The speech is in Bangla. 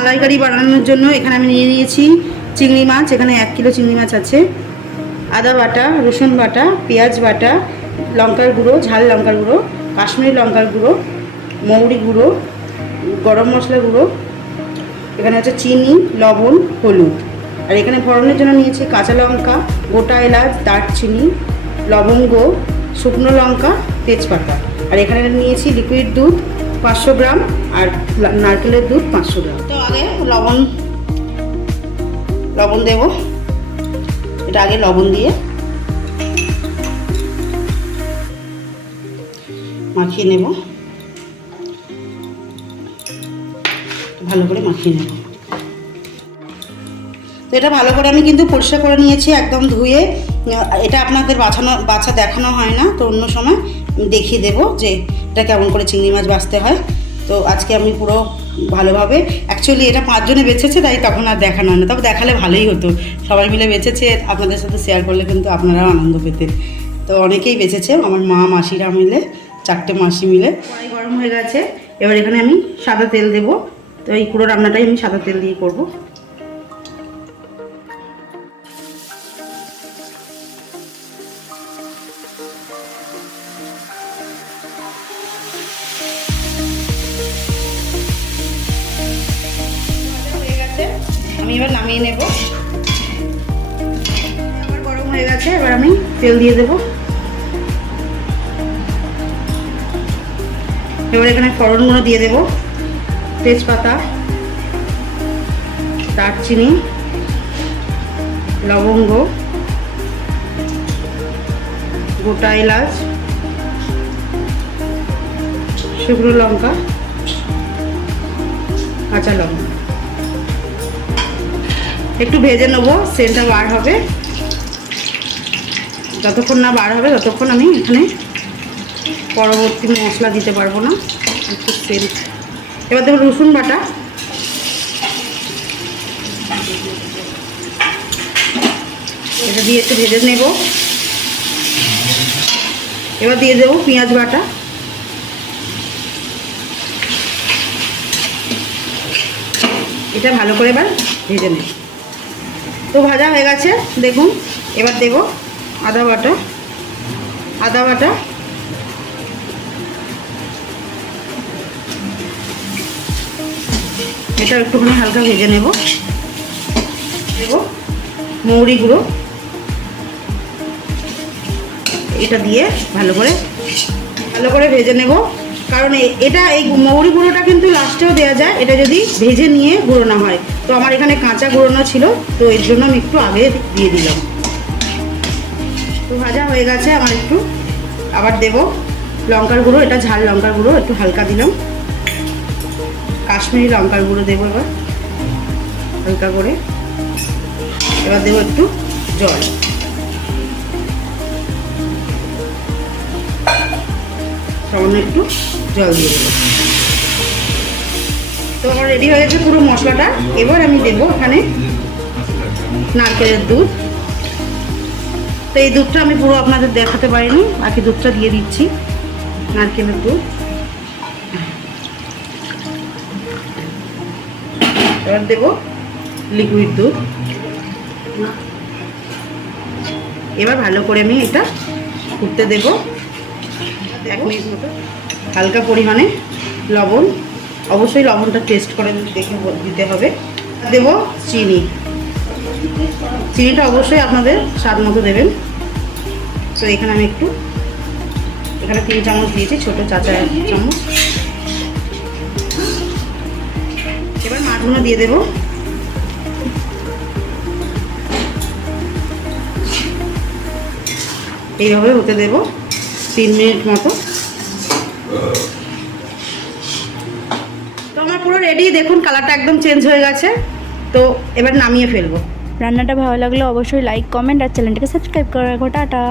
মালাইকারি বানানোর জন্য এখানে আমি নিয়ে নিয়েছি চিংড়ি মাছ। এখানে 1 কিলো চিংড়ি মাছ আছে। আদা বাটা, রসুন বাটা, পেঁয়াজ বাটা, লঙ্কার গুঁড়ো, ঝাল লঙ্কার গুঁড়ো, কাশ্মীরি লঙ্কার গুঁড়ো, মৌরি গুঁড়ো, গরম মশলা গুঁড়ো, এখানে আছে চিনি, লবণ, হলুদ। আর এখানে ফোড়নের জন্য নিয়েছি কাঁচা লঙ্কা, গোটা এলাচ, দারচিনি, লবঙ্গ, শুকনো লঙ্কা, তেজপাতা। আর এখানে নিয়েছি লিকুইড দুধ 500 গ্রাম আর নারকেলের দুধ 500 গ্রাম। তো আগে লবণ দেব। এটা আগে লবণ দিয়ে মাখিয়ে নেব, ভালো করে মাখিয়ে নেব। তো এটা ভালো করে আমি কিন্তু পরিষ্কার করে নিয়েছি, একদম ধুয়ে। এটা আপনাদের বাছা দেখানো হয় না, তো অন্য সময় আমি দেখিয়ে দেবো যে এটা কেমন করে চিংড়ি মাছ বাছতে হয়। তো আজকে আমি পুরো ভালোভাবে, অ্যাকচুয়ালি এটা 5 জনে বেছেছে, তাই তখন আর দেখানো হয় না। তবে দেখালে ভালোই হতো, সবাই মিলে বেছেছে, আপনাদের সাথে শেয়ার করলে কিন্তু আপনারাও আনন্দ পেতেন। তো অনেকেই বেছেছে, আমার মা মাসিরা মিলে, 4টে মাসি মিলে। কড়াই গরম হয়ে গেছে, এবার এখানে আমি সাদা তেল দেবো। তো এই পুরো রান্নাটাই আমি সাদা তেল দিয়ে করবো। আমি এবার নামিয়ে নেব। আমার গরম হয়ে গেছে, এবার আমি তেল দিয়ে দেব। এবার এখানে ফোড়নগুলো দিয়ে দেব, তেজপাতা, দারচিনি, লবঙ্গ, গোটা এলাচ, শুকনো লঙ্কা, কাঁচা লঙ্কা। একটু ভেজে নেবো, সেন্টটা বার হবে। যতক্ষণ না বার হবে ততক্ষণ আমি এখানে পরবর্তী মশলা দিতে পারবো না, একটু সেন্ট। এবার দেবো রসুন বাটা, এটা দিয়ে একটু ভেজে নেব। এবার দিয়ে দেবো পেঁয়াজ বাটা, এটা ভালো করে এবার ভেজে নেব। তো ভাজা হয়ে গেছে দেখুন। এবার দেব আদা বাটা, এটা একটুখানি হালকা ভেজে নেব। দেব মৌরি গুঁড়ো, এটা দিয়ে ভালো করে ভেজে নেব। কারণ এটা এই মৌরি গুঁড়োটা কিন্তু লাস্টেও দেওয়া যায়, এটা যদি ভেজে নিয়ে গুঁড়োনো হয়। তো আমার এখানে কাঁচা গুঁড়োনো ছিল, তো এর জন্য আমি একটু আগে দিয়ে দিলাম। তো ভাজা হয়ে গেছে আমার, একটু আবার দেব লঙ্কার গুঁড়ো, এটা ঝাল লঙ্কার গুঁড়ো, একটু হালকা দিলাম। কাশ্মীরি লঙ্কার গুঁড়ো দেবো এবার হালকা করে। এবার দেবো একটু জল, সামান্য একটু জল দিয়ে দেবো। তো আমার রেডি হয়ে গেছে পুরো মশলাটা। এবার আমি দেবো এখানে নারকেলের দুধ। তো এই দুধটা আমি পুরো আপনাদের দেখাতে পারিনি, বাকি দুধটা দিয়ে দিচ্ছি, নারকেলের দুধ। এবার দেবো লিকুইড দুধ। এবার ভালো করে আমি এটা ফুটতে দেবো 1 মিনিট মতো। হালকা পরিমাণে লবণ, অবশ্যই লবণটা টেস্ট করে দেখে দিতে হবে। দেব চিনিটা অবশ্যই আপনাদের স্বাদ মতো দেবেন। তো এখানে আমি এখানে 3 চামচ দিয়েছি, ছোটো চাচা চামচ। এবার মাছগুলো দিয়ে দেব। এইভাবে হতে দেব 3 মিনিট মতো। তো আমার পুরো রেডি, দেখুন কালারটা একদম চেঞ্জ হয়ে গেছে। তো এবার নামিয়ে ফেলবো। রান্নাটা ভালো লাগলে অবশ্যই লাইক, কমেন্ট আর চ্যানেলটাকে সাবস্ক্রাইব করে রাখো। টাটা।